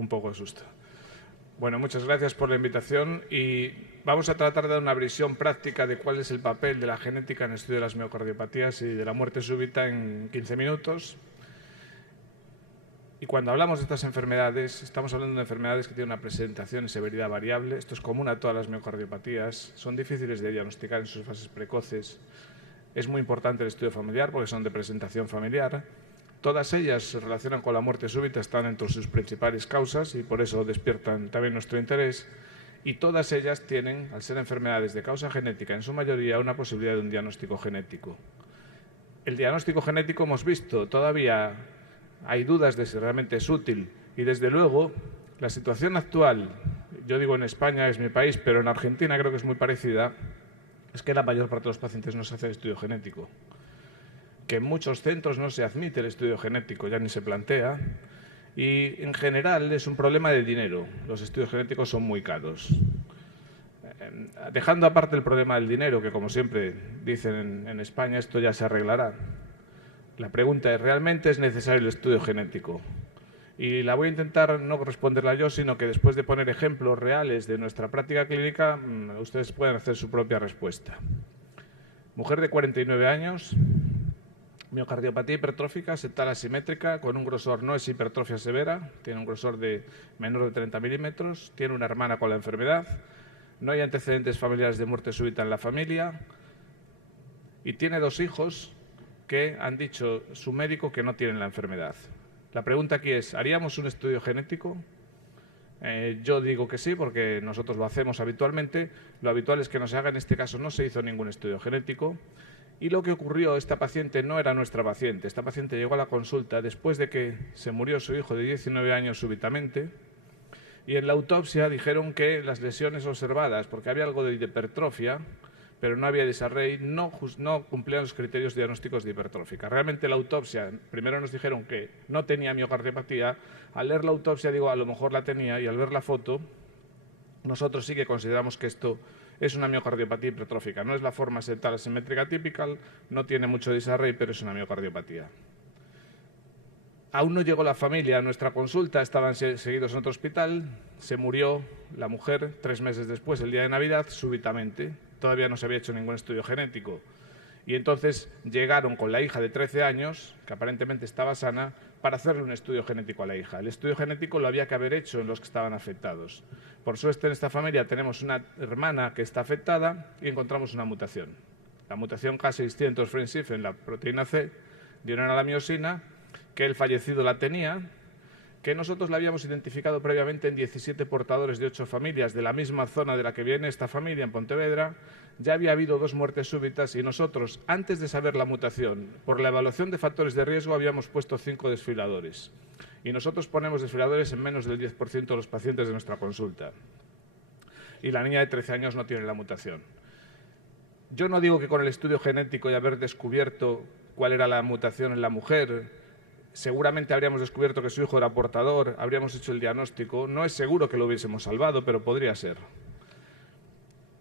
un poco de susto. Bueno, muchas gracias por la invitación y vamos a tratar de dar una visión práctica de cuál es el papel de la genética en el estudio de las miocardiopatías y de la muerte súbita en 15 minutos. Y cuando hablamos de estas enfermedades, estamos hablando de enfermedades que tienen una presentación y severidad variable. Esto es común a todas las miocardiopatías. Son difíciles de diagnosticar en sus fases precoces. Es muy importante el estudio familiar porque son de presentación familiar. Todas ellas se relacionan con la muerte súbita, están entre sus principales causas y por eso despiertan también nuestro interés. Y todas ellas tienen, al ser enfermedades de causa genética, en su mayoría una posibilidad de un diagnóstico genético. El diagnóstico genético hemos visto, todavía hay dudas de si realmente es útil y desde luego la situación actual, yo digo en España es mi país, pero en Argentina creo que es muy parecida, es que la mayor parte de los pacientes no se hace el estudio genético, que en muchos centros no se admite el estudio genético, ya ni se plantea y en general es un problema de dinero, los estudios genéticos son muy caros. Dejando aparte el problema del dinero, que como siempre dicen en España, esto ya se arreglará. La pregunta es, ¿realmente es necesario el estudio genético? Y la voy a intentar no responderla yo, sino que después de poner ejemplos reales de nuestra práctica clínica, ustedes pueden hacer su propia respuesta. Mujer de 49 años, miocardiopatía hipertrófica septal asimétrica, con un grosor, no es hipertrofia severa, tiene un grosor de menor de 30 milímetros, tiene una hermana con la enfermedad, no hay antecedentes familiares de muerte súbita en la familia y tiene 2 hijos que han dicho su médico que no tienen la enfermedad. La pregunta aquí es, ¿haríamos un estudio genético? Yo digo que sí, porque nosotros lo hacemos habitualmente. Lo habitual es que no se haga, en este caso no se hizo ningún estudio genético. Y lo que ocurrió, esta paciente no era nuestra paciente. Esta paciente llegó a la consulta después de que se murió su hijo de 19 años súbitamente. Y en la autopsia dijeron que las lesiones observadas, porque había algo de hipertrofia, pero no había disarray, no cumplían los criterios diagnósticos de hipertrófica. Realmente la autopsia, primero nos dijeron que no tenía miocardiopatía, al leer la autopsia digo, a lo mejor la tenía, y al ver la foto, nosotros sí que consideramos que esto es una miocardiopatía hipertrófica. No es la forma septal asimétrica típica, no tiene mucho disarray, pero es una miocardiopatía. Aún no llegó la familia a nuestra consulta, estaban seguidos en otro hospital, se murió la mujer 3 meses después, el día de Navidad, súbitamente. Todavía no se había hecho ningún estudio genético. Y entonces llegaron con la hija de 13 años, que aparentemente estaba sana, para hacerle un estudio genético a la hija. El estudio genético lo había que haber hecho en los que estaban afectados. Por suerte en esta familia tenemos una hermana que está afectada y encontramos una mutación. La mutación K600 Friendship en la proteína C dieron a la miosina, que el fallecido la tenía, que nosotros la habíamos identificado previamente en 17 portadores de 8 familias de la misma zona de la que viene esta familia, en Pontevedra. Ya había habido 2 muertes súbitas y nosotros, antes de saber la mutación, por la evaluación de factores de riesgo, habíamos puesto 5 desfibriladores. Y nosotros ponemos desfibriladores en menos del 10% de los pacientes de nuestra consulta. Y la niña de 13 años no tiene la mutación. Yo no digo que con el estudio genético y haber descubierto cuál era la mutación en la mujer, seguramente habríamos descubierto que su hijo era portador, habríamos hecho el diagnóstico. No es seguro que lo hubiésemos salvado, pero podría ser.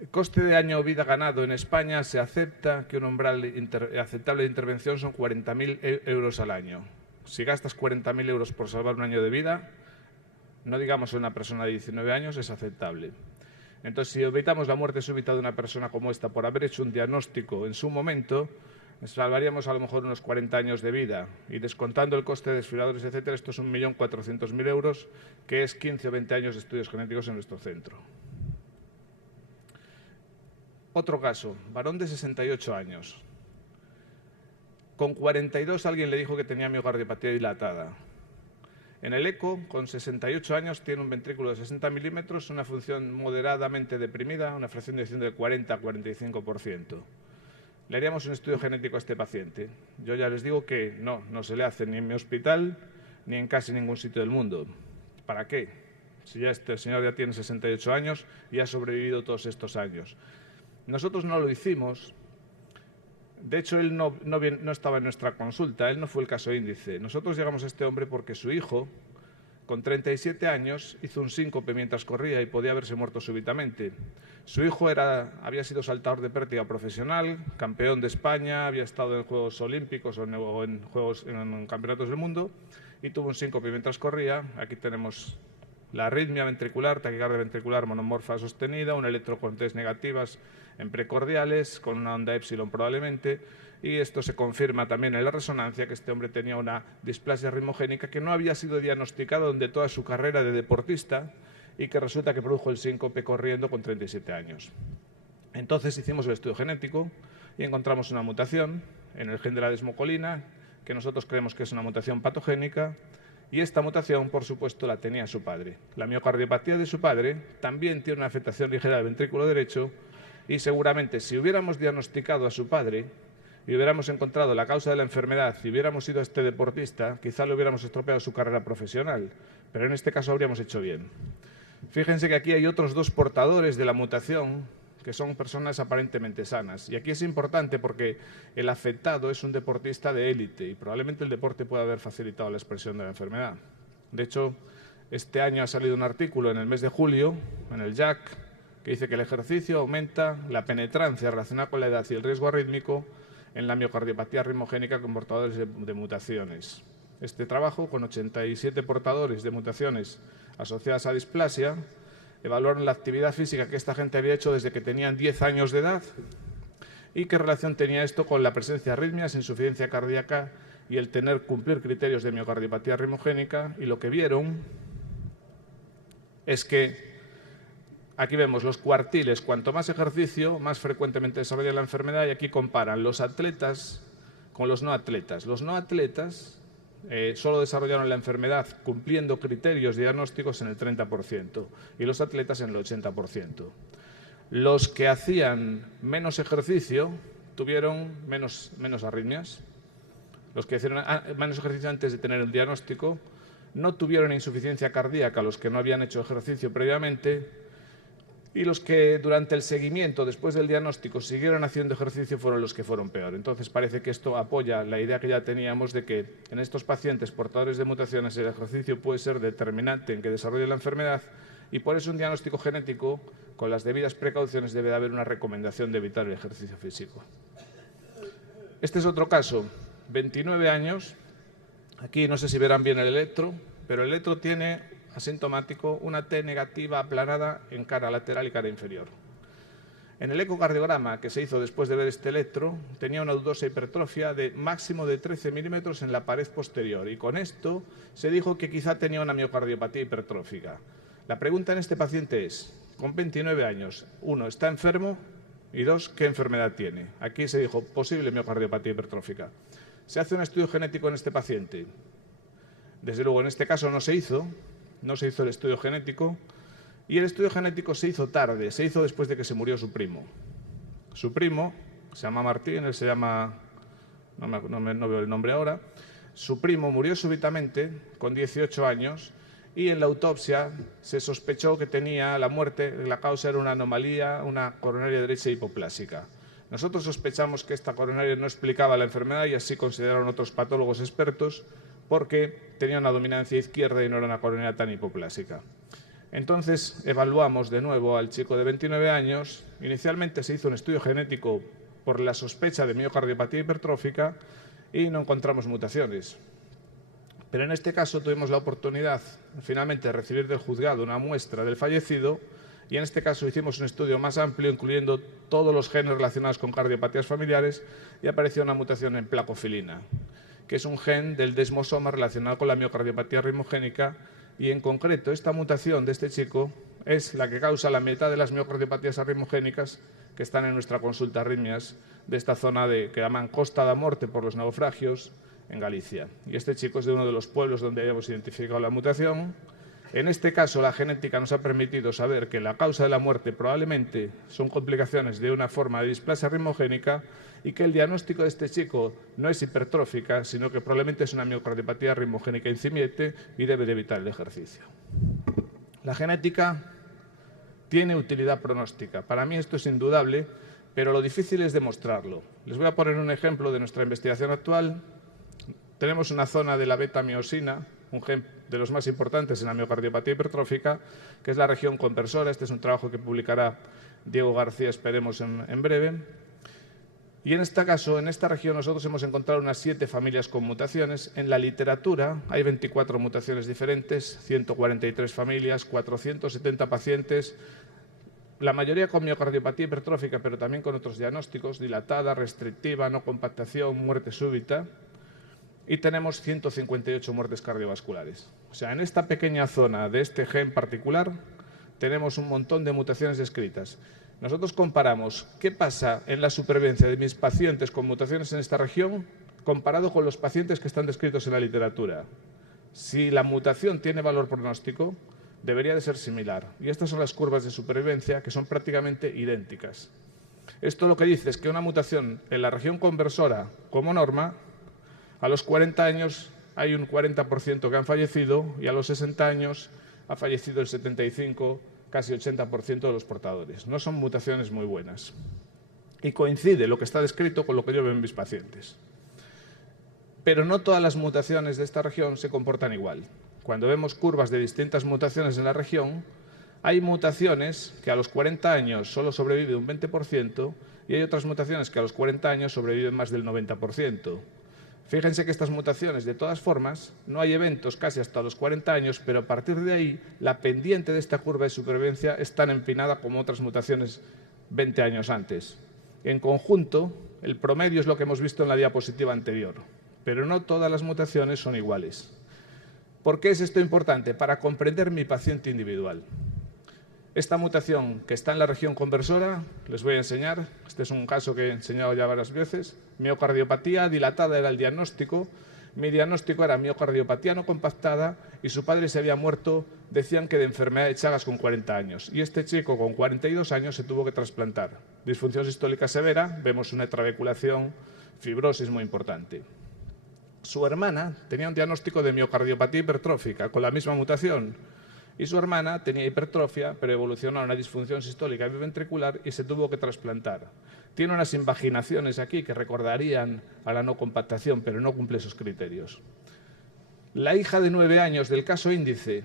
El coste de año vida ganado en España se acepta que un umbral aceptable de intervención son 40.000 euros al año. Si gastas 40.000 euros por salvar un año de vida, no digamos a una persona de 19 años, es aceptable. Entonces, si evitamos la muerte súbita de una persona como esta por haber hecho un diagnóstico en su momento, salvaríamos a lo mejor unos 40 años de vida y descontando el coste de desfibriladores, etcétera, esto es 1.400.000 euros, que es 15 o 20 años de estudios genéticos en nuestro centro. Otro caso, varón de 68 años. Con 42 alguien le dijo que tenía miocardiopatía dilatada. En el eco, con 68 años, tiene un ventrículo de 60 milímetros, una función moderadamente deprimida, una fracción de eyección del 40 a 45%. Le haríamos un estudio genético a este paciente. Yo ya les digo que no se le hace ni en mi hospital ni en casi ningún sitio del mundo. ¿Para qué? Si ya este señor ya tiene 68 años y ha sobrevivido todos estos años. Nosotros no lo hicimos. De hecho, él no estaba en nuestra consulta, él no fue el caso índice. Nosotros llegamos a este hombre porque su hijo, con 37 años, hizo un síncope mientras corría y podía haberse muerto súbitamente. Su hijo había sido saltador de pértiga profesional, campeón de España, había estado en Juegos Olímpicos o en campeonatos del mundo y tuvo un síncope mientras corría. Aquí tenemos la arritmia ventricular, taquicardia ventricular monomorfa sostenida, un electro con T's negativas en precordiales, con una onda épsilon probablemente, y esto se confirma también en la resonancia, que este hombre tenía una displasia ritmogénica que no había sido diagnosticada durante toda su carrera de deportista y que resulta que produjo el síncope corriendo con 37 años. Entonces hicimos el estudio genético y encontramos una mutación en el gen de la desmocolina, que nosotros creemos que es una mutación patogénica, y esta mutación, por supuesto, la tenía su padre. La miocardiopatía de su padre también tiene una afectación ligera del ventrículo derecho y seguramente si hubiéramos diagnosticado a su padre y hubiéramos encontrado la causa de la enfermedad y hubiéramos sido este deportista, quizá le hubiéramos estropeado su carrera profesional, pero en este caso habríamos hecho bien. Fíjense que aquí hay otros dos portadores de la mutación que son personas aparentemente sanas. Y aquí es importante porque el afectado es un deportista de élite y probablemente el deporte puede haber facilitado la expresión de la enfermedad. De hecho, este año ha salido un artículo en el mes de julio, en el JACC, que dice que el ejercicio aumenta la penetrancia relacionada con la edad y el riesgo arrítmico en la miocardiopatía ritmogénica con portadores de mutaciones. Este trabajo, con 87 portadores de mutaciones asociadas a displasia, evaluaron la actividad física que esta gente había hecho desde que tenían 10 años de edad y qué relación tenía esto con la presencia de arritmias, insuficiencia cardíaca y el cumplir criterios de miocardiopatía ritmogénica. Y lo que vieron es que aquí vemos los cuartiles, cuanto más ejercicio, más frecuentemente desarrolla la enfermedad, y aquí comparan los atletas con los no atletas. Los no atletas solo desarrollaron la enfermedad cumpliendo criterios diagnósticos en el 30% y los atletas en el 80%. Los que hacían menos ejercicio tuvieron menos arritmias. Los que hicieron menos ejercicio antes de tener el diagnóstico no tuvieron insuficiencia cardíaca, los que no habían hecho ejercicio previamente, y los que durante el seguimiento, después del diagnóstico, siguieron haciendo ejercicio fueron los que fueron peor. Entonces parece que esto apoya la idea que ya teníamos de que en estos pacientes portadores de mutaciones el ejercicio puede ser determinante en que desarrolle la enfermedad, y por eso un diagnóstico genético, con las debidas precauciones, debe de haber una recomendación de evitar el ejercicio físico. Este es otro caso, 29 años, aquí no sé si verán bien el electro, pero el electro tiene asintomático una T negativa aplanada en cara lateral y cara inferior. En el ecocardiograma que se hizo después de ver este electro, tenía una dudosa hipertrofia de máximo de 13 milímetros en la pared posterior, y con esto se dijo que quizá tenía una miocardiopatía hipertrófica. La pregunta en este paciente es, con 29 años, uno, ¿está enfermo? Y dos, ¿qué enfermedad tiene? Aquí se dijo posible miocardiopatía hipertrófica. ¿Se hace un estudio genético en este paciente? Desde luego, en este caso no se hizo el estudio genético, y el estudio genético se hizo tarde, se hizo después de que se murió su primo. Su primo, se llama Martín, él se llama, no veo el nombre ahora, su primo murió súbitamente con 18 años y en la autopsia se sospechó que tenía la muerte, la causa era una anomalía, una coronaria derecha hipoplásica. Nosotros sospechamos que esta coronaria no explicaba la enfermedad y así consideraron otros patólogos expertos, porque tenía una dominancia izquierda y no era una coronaria tan hipoplásica. Entonces evaluamos de nuevo al chico de 29 años. Inicialmente se hizo un estudio genético por la sospecha de miocardiopatía hipertrófica y no encontramos mutaciones. Pero en este caso tuvimos la oportunidad finalmente de recibir del juzgado una muestra del fallecido, y en este caso hicimos un estudio más amplio incluyendo todos los genes relacionados con cardiopatías familiares, y apareció una mutación en placofilina, que es un gen del desmosoma relacionado con la miocardiopatía ritmogénica, y en concreto esta mutación de este chico es la que causa la mitad de las miocardiopatías arritmogénicas que están en nuestra consulta arritmias de esta zona que llaman Costa da Morte por los naufragios en Galicia. Y este chico es de uno de los pueblos donde habíamos identificado la mutación. En este caso, la genética nos ha permitido saber que la causa de la muerte probablemente son complicaciones de una forma de displasia ritmogénica, y que el diagnóstico de este chico no es hipertrófica, sino que probablemente es una miocardiopatía ritmogénica incipiente y debe de evitar el ejercicio. La genética tiene utilidad pronóstica. Para mí esto es indudable, pero lo difícil es demostrarlo. Les voy a poner un ejemplo de nuestra investigación actual. Tenemos una zona de la beta-miosina, un gen de los más importantes en la miocardiopatía hipertrófica, que es la región conversora. Este es un trabajo que publicará Diego García, esperemos, en breve. Y en este caso, en esta región, nosotros hemos encontrado unas 7 familias con mutaciones. En la literatura hay 24 mutaciones diferentes, 143 familias, 470 pacientes, la mayoría con miocardiopatía hipertrófica, pero también con otros diagnósticos, dilatada, restrictiva, no compactación, muerte súbita. Y tenemos 158 muertes cardiovasculares. O sea, en esta pequeña zona de este gen particular tenemos un montón de mutaciones descritas. Nosotros comparamos qué pasa en la supervivencia de mis pacientes con mutaciones en esta región comparado con los pacientes que están descritos en la literatura. Si la mutación tiene valor pronóstico, debería de ser similar. Y estas son las curvas de supervivencia, que son prácticamente idénticas. Esto lo que dice es que una mutación en la región conversora, como norma, a los 40 años hay un 40% que han fallecido y a los 60 años ha fallecido el 75%, casi 80% de los portadores. No son mutaciones muy buenas. Y coincide lo que está descrito con lo que yo veo en mis pacientes. Pero no todas las mutaciones de esta región se comportan igual. Cuando vemos curvas de distintas mutaciones en la región, hay mutaciones que a los 40 años solo sobrevive un 20% y hay otras mutaciones que a los 40 años sobreviven más del 90%. Fíjense que estas mutaciones, de todas formas, no hay eventos casi hasta los 40 años, pero a partir de ahí, la pendiente de esta curva de supervivencia es tan empinada como otras mutaciones 20 años antes. En conjunto, el promedio es lo que hemos visto en la diapositiva anterior, pero no todas las mutaciones son iguales. ¿Por qué es esto importante? Para comprender mi paciente individual. Esta mutación que está en la región conversora, les voy a enseñar, este es un caso que he enseñado ya varias veces, miocardiopatía dilatada era el diagnóstico, mi diagnóstico era miocardiopatía no compactada y su padre se había muerto, decían que de enfermedad de Chagas con 40 años. Y este chico con 42 años se tuvo que trasplantar. Disfunción sistólica severa, vemos una trabeculación, fibrosis muy importante. Su hermana tenía un diagnóstico de miocardiopatía hipertrófica con la misma mutación. Y su hermana tenía hipertrofia, pero evolucionó a una disfunción sistólica biventricular y se tuvo que trasplantar. Tiene unas invaginaciones aquí que recordarían a la no compactación, pero no cumple esos criterios. La hija de 9 años del caso índice,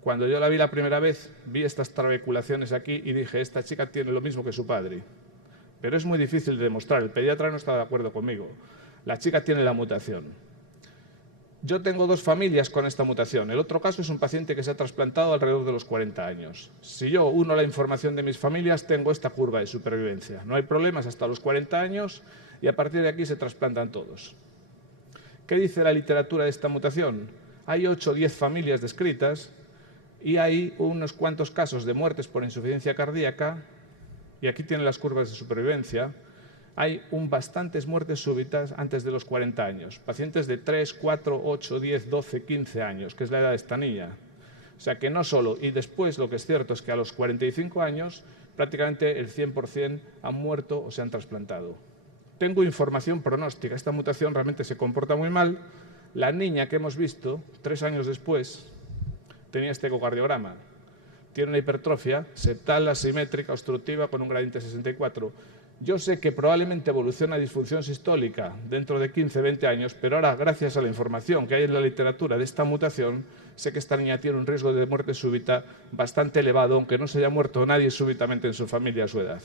cuando yo la vi la primera vez, vi estas trabeculaciones aquí y dije, esta chica tiene lo mismo que su padre. Pero es muy difícil de demostrar, el pediatra no está de acuerdo conmigo. La chica tiene la mutación. Yo tengo 2 familias con esta mutación. El otro caso es un paciente que se ha trasplantado alrededor de los 40 años. Si yo uno la información de mis familias, tengo esta curva de supervivencia. No hay problemas hasta los 40 años y a partir de aquí se trasplantan todos. ¿Qué dice la literatura de esta mutación? Hay 8 o 10 familias descritas y hay unos cuantos casos de muertes por insuficiencia cardíaca, y aquí tienen las curvas de supervivencia. Hay bastantes muertes súbitas antes de los 40 años. Pacientes de 3, 4, 8, 10, 12, 15 años, que es la edad de esta niña. O sea que no solo, y después lo que es cierto es que a los 45 años prácticamente el 100% han muerto o se han trasplantado. Tengo información pronóstica, esta mutación realmente se comporta muy mal. La niña que hemos visto, 3 años después, tenía este ecocardiograma. Tiene una hipertrofia septal asimétrica obstructiva con un gradiente 64. Yo sé que probablemente evoluciona a disfunción sistólica dentro de 15, 20 años, pero ahora, gracias a la información que hay en la literatura de esta mutación, sé que esta niña tiene un riesgo de muerte súbita bastante elevado, aunque no se haya muerto nadie súbitamente en su familia a su edad.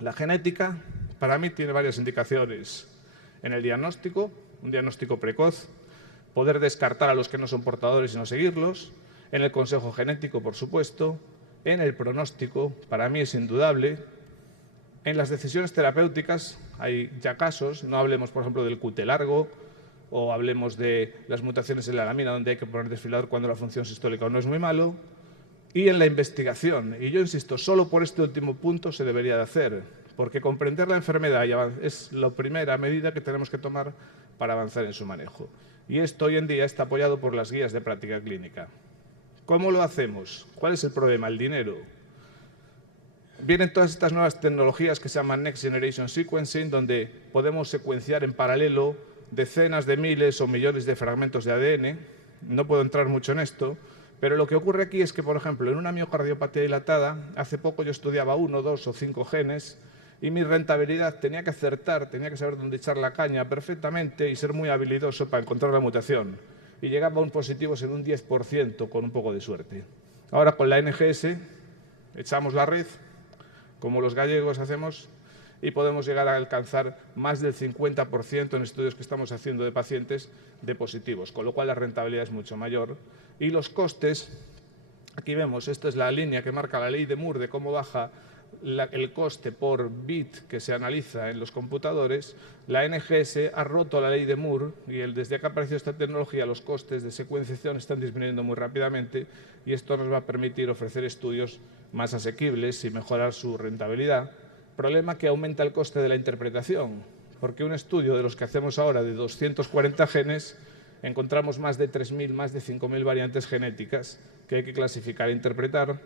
La genética, para mí, tiene varias indicaciones. En el diagnóstico, un diagnóstico precoz, poder descartar a los que no son portadores y no seguirlos. En el consejo genético, por supuesto. En el pronóstico, para mí es indudable. En las decisiones terapéuticas hay ya casos, no hablemos por ejemplo del QT largo o hablemos de las mutaciones en la lamina donde hay que poner desfibrilador cuando la función sistólica no es muy malo. Y en la investigación, y yo insisto, solo por este último punto se debería de hacer, porque comprender la enfermedad es la primera medida que tenemos que tomar para avanzar en su manejo. Y esto hoy en día está apoyado por las guías de práctica clínica. ¿Cómo lo hacemos? ¿Cuál es el problema? El dinero. Vienen todas estas nuevas tecnologías que se llaman Next Generation Sequencing, donde podemos secuenciar en paralelo decenas de miles o millones de fragmentos de ADN. No puedo entrar mucho en esto, pero lo que ocurre aquí es que, por ejemplo, en una miocardiopatía dilatada, hace poco yo estudiaba 1, 2 o 5 genes y mi rentabilidad tenía que acertar, tenía que saber dónde echar la caña perfectamente y ser muy habilidoso para encontrar la mutación. Y llegaba a un positivo en un 10% con un poco de suerte. Ahora con la NGS echamos la red, como los gallegos hacemos, y podemos llegar a alcanzar más del 50% en estudios que estamos haciendo de pacientes de positivos, con lo cual la rentabilidad es mucho mayor. Y los costes, aquí vemos, esta es la línea que marca la ley de Moore de cómo baja el coste por bit que se analiza en los computadores. La NGS ha roto la ley de Moore y desde que apareció esta tecnología los costes de secuenciación están disminuyendo muy rápidamente y esto nos va a permitir ofrecer estudios más asequibles y mejorar su rentabilidad. Problema que aumenta el coste de la interpretación, porque un estudio de los que hacemos ahora de 240 genes encontramos más de 3.000, más de 5.000 variantes genéticas que hay que clasificar e interpretar.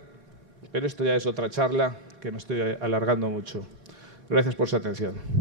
Pero esto ya es otra charla que me estoy alargando mucho. Gracias por su atención.